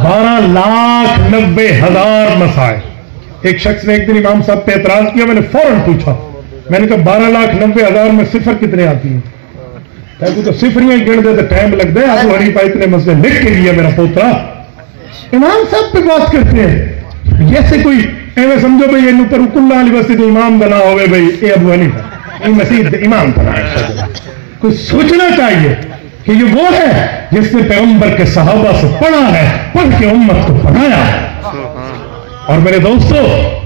12,90,000 مسائل۔ ایک شخص نے ایک دن امام صاحب پہ اعتراض کیا، میں نے فوراً پوچھا، میں نے کہا 12,90,000 میں صفر کتنے آتی ہیں؟ تو صفریاں گن دے تو ٹائم لگ دے، ابو حنیفہ اتنے مسئلے لکھ کے لیا میرا پوترا۔ امام صاحب پہ بات کرتے ہیں جیسے کوئی ایویں سمجھو بھائی یہ پر کلہ علی مسجد امام بنا ہوئے بھائی اے ابو حنیفہ یہ مسجد امام بنا ہے۔ کوئی سوچنا چاہیے کہ یہ وہ ہے جس نے پیغمبر کے صحابہ سے پڑھا ہے، پڑھ کے امت کو پڑھایا ہے۔ اور میرے دوستو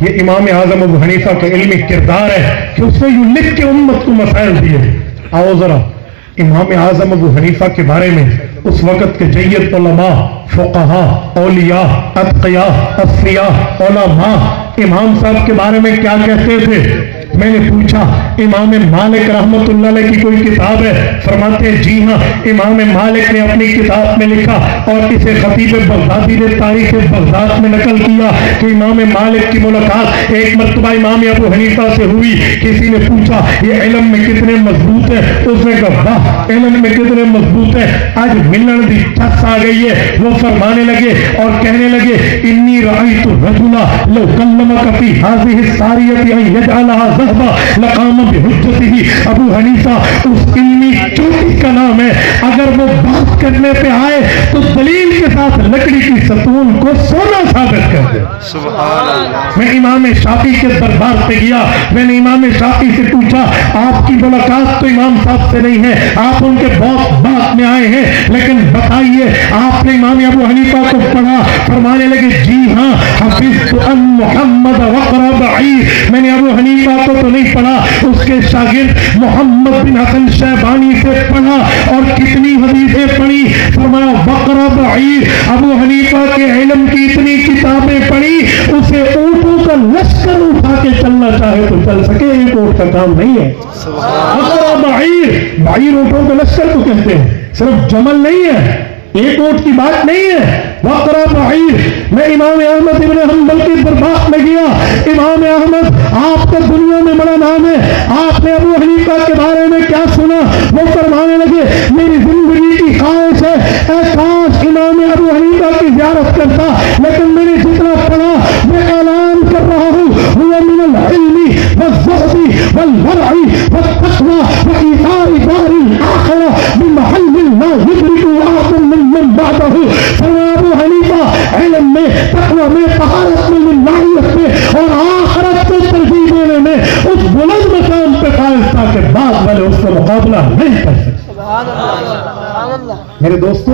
یہ امام اعظم ابو حنیفہ کا علمی کردار ہے کہ اس نے یوں لکھ کے امت کو مسائل دیے۔ آؤ ذرا امام اعظم ابو حنیفہ کے بارے میں اس وقت کے جید علماء، فقہاء، اولیاء، اتقیاء، اصفیاء، علماء امام صاحب کے بارے میں کیا کہتے تھے۔ میں نے پوچھا امام مالک رحمت اللہ علیہ کی کوئی کتاب ہے؟ فرماتے ہیں جی ہاں، امام مالک نے اپنی کتاب میں لکھا، اور اسے خطیب بغدادی نے تاریخ بغداد میں نقل کیا کہ امام مالک کی ملاقات ایک مرتبہ امام ابو حنیفہ سے ہوئی۔ کسی نے پوچھا یہ علم میں کتنے مضبوط ہے؟ اس نے کہا واہ علم میں کتنے مضبوط ہے، آج ملن دی چس آ گئی ہے۔ وہ فرمانے لگے اور کہنے لگے انی رأیت الرجل لو کلمک فی هذه الساریۃ ان یجعلها لقام بحجتہ۔ ابو حنیفہ اس علمی چوٹی کا نام ہے، اگر وہ بات کرنے پہ آئے تو دلیل کے ساتھ لکڑی کی ستون کو سونا ثابت کر دے۔ میں امام شافعی کے دربار پہ گیا، میں نے امام شافعی سے پوچھا آپ کی ملاقات تو امام صاحب سے نہیں ہے، آپ ان کے بہت بعد میں آئے ہیں، لیکن بتائیے آپ نے امام ابو حنیفہ کو پڑھا؟ فرمانے لگے جی ہاں حفظت ان محمد وقرا بعیر، میں نے ابو حنیفہ کو تو نہیں پڑھا، اس کے شاگرد محمد بن حسن شیبانی سے پڑھا، اور کتنی حدیثیں پڑھی؟ فرمایا وقرا بعیر، ابو حنیفہ کے علم کی اتنی کتابیں پڑھی اسے اونٹوں کا لشکر اٹھا کے چلنا چاہے تو چل سکے، ایک اونٹ کا کام نہیں ہے۔ وقرا بعیر، بعیر اونٹوں کا لشکر کو کہتے ہیں، صرف جمل نہیں ہے، ایک اونٹ کی بات نہیں ہے۔ وقرا بعیر۔ میں امام احمد ابن حنبل کی دربار میں گیا، امام احمد آپ کا دنیا میں بڑا نام ہے، آپ نے ابو حنیفہ کے بارے میں کیا سنا؟ وہ فرمانے لگے میری زندگی کی خواہش ہے اے کاش امام ابو حنیفہ کی زیارت کرتا، لیکن میں نے جتنا پڑھا میں اعلان کر رہا ہوں هو من العلم والزهد والورع والتقوى وإيثار دار الآخرة بمحل لا يدرك أحد من بعده۔ ابو حنیفہ علم میں، تقوی میں، طہارت میں، للہیت میں اور آخرت کو ترجیح دینے میں اس بلند مقام پہ فائز تھا کہ بعد والے اس کا مقابلہ نہیں کر سکتے۔ میرے دوستو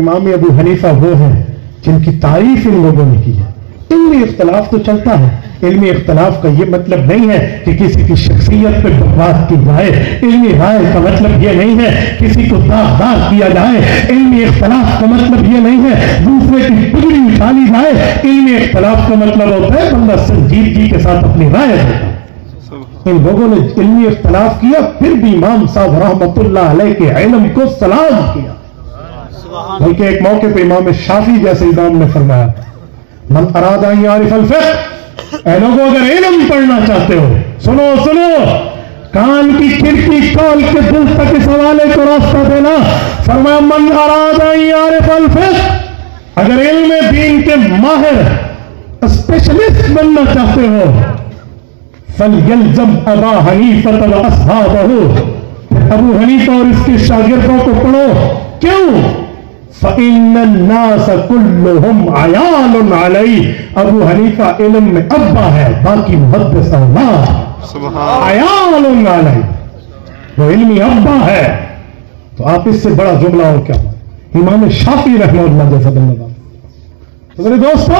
امام ابو حنیفہ وہ ہیں جن کی تعریف ان لوگوں نے کی ہے۔ علمی اختلاف تو چلتا ہے، علمی اختلاف کا یہ مطلب نہیں ہے کہ کسی کی شخصیت پہ بکواس کی جائے، علمی رائے کا مطلب یہ نہیں ہے کسی کو داغدار کیا جائے، علمی اختلاف کا مطلب یہ نہیں ہے دوسرے کی پگڑی اٹھالی جائے، علمی اختلاف کا مطلب ہوتا ہے بندہ سنجیدگی کے ساتھ اپنی رائے دیتا ہے۔ ان لوگوں نے علمی اختلاف کیا، پھر بھی امام صاحب رحمت اللہ علیہ کے علم کو سلام کیا۔ بلکہ ایک موقع پہ امام شافعی جیسے امام نے فرمایا من اراد ان یعرف الفقہ اے لوگوں اگر علم پڑھنا چاہتے ہو سنو سنو کان کی کھڑکی کھول کے دل تک اس حوالے کو راستہ دینا. فرمایا من اراد ان یعرف الفقہ اگر علم دین کے ماہر اسپیشلسٹ بننا چاہتے ہو فَلْيَلْزَمْ أَبَا حَنِيفَةَ وَأَصْحَابَهُ ابو حنیفہ اور اس کے شاگردوں کو پڑھو. کیوں؟ فَإِنَّ النَّاسَ كُلُّهُمْ عَيَالٌ عَلَيْهِ ابو حنیفہ علم میں ابا ہے باقی محدث اللہ عَيَالٌ عَلَيْهِ وہ علمی ابا ہے. تو آپ اس سے بڑا جملہ ہو کیا امام شافعی رحمہ اللہ جیسا بننے والا. تو میرے دوستو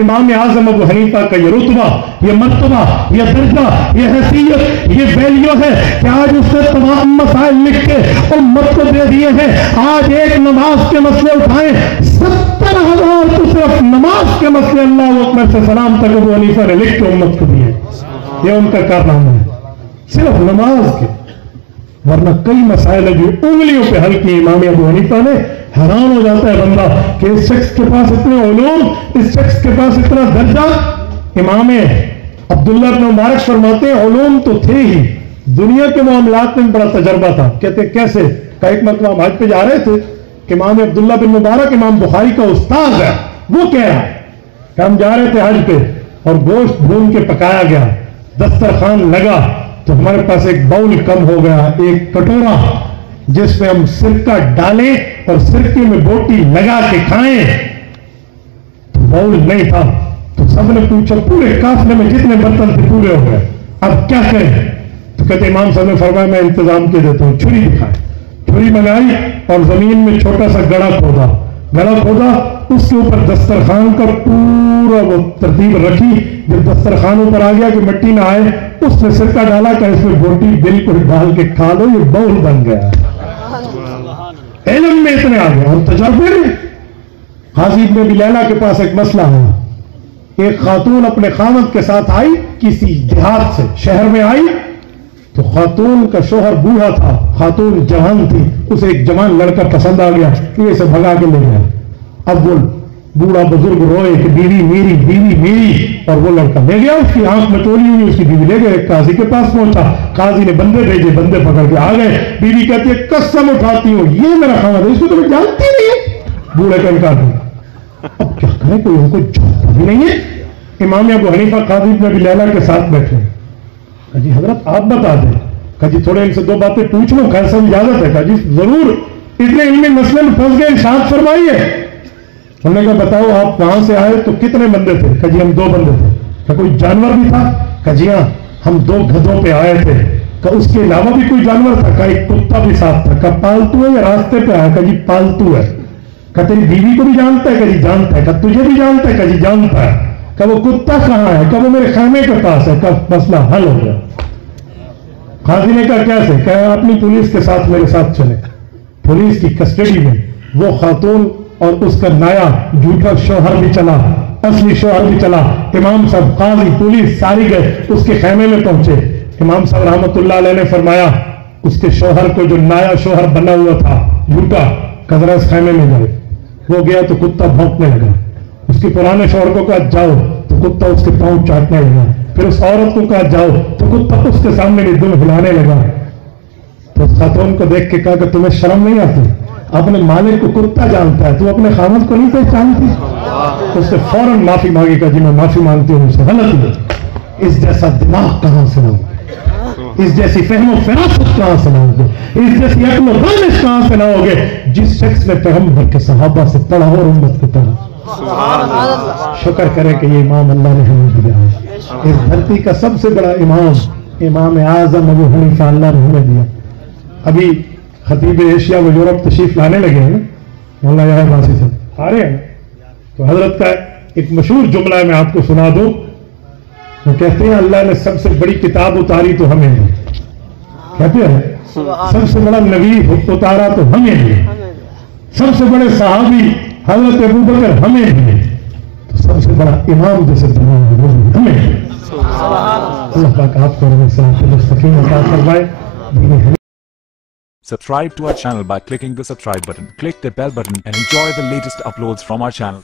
امام اعظم ابو حنیفہ کا یہ رتبہ یہ مرتبہ یہ درجہ یہ حیثیت یہ ویلیو ہے کہ آج اس نے تمام مسائل لکھ کے امت کو دے دیے ہیں. آج ایک نماز کے مسئلے اٹھائیں 70,000 تو صرف نماز کے مسئلے اللہ اکبر سے سلام تک ابو حنیفہ نے لکھ کے امت کو دیے. یہ ان کا کارنامہ ہے صرف نماز کے. ورنہ کئی مسائل جو انگلیوں پہ حل کیے امام ابو حنیفہ نے. حیران ہو جاتا ہے بندہ کہ اس شخص کے پاس اتنے علوم اس شخص کے پاس اتنا درجہ. امام عبداللہ بن مبارک فرماتے ہیں علوم تو تھے ہی دنیا کے معاملات میں بڑا تجربہ تھا. کہتے ہیں کیسے؟ کہ ایک مرتبہ ہم حج پہ جا رہے تھے امام عبداللہ بن مبارک امام بخاری کا استاد ہے وہ کہہ رہا ہے کہ ہم جا رہے تھے حج پہ اور گوشت بھون کے پکایا گیا دسترخوان لگا تو ہمارے پاس ایک باؤل کم ہو گیا ایک کٹورا جس میں ہم سرکہ ڈالیں اور سرکے میں بوٹی لگا کے کھائیں. تو باؤل نہیں تھا تو سب نے پوچھا پورے قافلے میں جتنے برتن تھے پورے ہو گئے اب کیا کریں؟ تو کہتے امام صاحب نے فرمایا میں انتظام کے دیتا ہوں. چھری دکھائے چھری منگائی اور زمین میں چھوٹا سا گڑھا کھودا اس کے اوپر دسترخوان کا پورا وہ ترتیب رکھی. جب دسترخوان اوپر آ گیا کہ مٹی نہ آئے اس نے سرکہ ڈالا کہ اس میں بوٹی بالکل ڈال کے کھا لو یہ باؤل بن گیا. علم میں اتنے آ گیا اور تجربے میں. قاضی ابن ابی لیلہ کے پاس ایک مسئلہ ہوا. ایک خاتون اپنے خاوند کے ساتھ آئی کسی دیہات سے شہر میں آئی تو خاتون کا شوہر بوڑھا تھا خاتون جوان تھی. اسے ایک جوان لڑکا پسند آ گیا کہ اسے بھگا کے لے گیا. اب وہ بوڑھا بزرگ روئے کہ بیوی میری اور وہ لڑکا لے گیا. اس کی آنکھ میں چوری ہوئی اس کی بیوی لے گئے قاضی کے پاس پہنچا. قاضی نے بندے بھیجے بندے پکڑ کے آ گئے. بیوی کہتی ہے قسم اٹھاتی ہوں یہ میرا خاوند ہے اس کو تو میں جانتی نہیں. بوڑھے کا انکار کیا. اب کیا کریں کوئی ان کو جانتا بھی نہیں ہے. امام ابو حنیفہ قاضی ابن ابی لیلہ کے ساتھ بیٹھے. کہا جی حضرت آپ بتا دیں. کہا جی تھوڑے ان سے دو باتیں پوچھ لوں خیر صاحب اجازت ہے. کہا جی ضرور. اتنے علمی مسئلے میں پھنس گئے ارشاد فرمائیے. انہوں نے کہا بتاؤ آپ کہاں سے آئے تو کتنے بندے تھے؟ کہا جی ہم 2 بندے تھے. کہا کوئی جانور بھی تھا؟ کہا جی ہاں ہم 2 گدھوں پہ آئے تھے. کہا اس کے علاوہ بھی کوئی جانور تھا؟ کہا ایک کتا بھی ساتھ تھا. کہا پالتو ہے یا راستے پہ آیا؟ کہا جی پالتو ہے. کہا تیری بیوی کو بھی جانتا ہے؟ کہا جی جانتا ہے. کہا تجھے بھی جانتا ہے؟ کہا جی جانتا ہے. کہا وہ کتا کہاں ہے؟ کہا وہ میرے خیمے کے پاس ہے. کہا مسئلہ حل ہو گیا. قاضی نے کہا کیسے؟ کہا اپنی پولیس کے ساتھ میرے ساتھ چلے. پولیس کی کسٹڈی میں وہ خاتون اور اس کا نایا جھوٹا شوہر بھی چلا اصلی شوہر بھی چلا. امام صاحب قاضی پولیس ساری گئے اس کے خیمے میں پہنچے. امام صاحب رحمت اللہ علیہ نے فرمایا اس کے شوہر کو جو نایا شوہر بنا ہوا تھا جھوٹا قدرہ اس خیمے میں گئے. وہ گیا تو کتا بھونکنے لگا. اس کے پرانے شوہر کو کہا جاؤ تو کتا اس کے پاؤں چاٹنے لگا. پھر اس عورت کو کہا جاؤ تو کتا اس کے سامنے بھی دم ہلانے لگا. تو اس خاتون کو دیکھ کے کہا کہ تمہیں شرم نہیں آتی؟ اپنے مالک کو کتا جانتا ہے تو اپنے خامد کو نہیں پہچانتی؟ اس سے فوراً معافی مانگی. کہ جی میں معافی مانگتی ہوں مجھ سے غلطی ہے. اس جیسا دماغ کہاں سے نہ ہو اس جیسی فہم و فراست کہاں سے نہ ہوگے اس جیسی عقل و دانش کہاں سے نہ ہوگے جس شخص نے پیغمبر کے صحابہ سے پڑھا اور امت کو پڑھا. شکر کرے کہ یہ امام اللہ نے ہمیں دیا ہے. اس دھرتی کا سب سے بڑا امام اعظم ابو حنیفہ اللہ نے ہمیں دیا. ابھی خطیب ایشیا و یورپ تشریف لانے لگے ہیں مولانا یحییٰ باسی صاحب آ رہے ہیں. تو حضرت کا ایک مشہور جملہ ہے میں آپ کو سنا دوں. وہ کہتے ہیں اللہ نے سب سے بڑی کتاب اتاری تو ہمیں دی. کہتے ہیں سب سے بڑا نبی اتارا تو ہمیں دی. سب سے بڑے صحابی حضرت ابوبکر ہمیں دیے. تو سب سے بڑا امام جسے بنا ہے وہ ہمیں دیے. اللہ پاک آپ کو صراط مستقیم عطا فرمائے. Subscribe to our channel by clicking the subscribe button. Click the bell button and enjoy the latest uploads from our channel.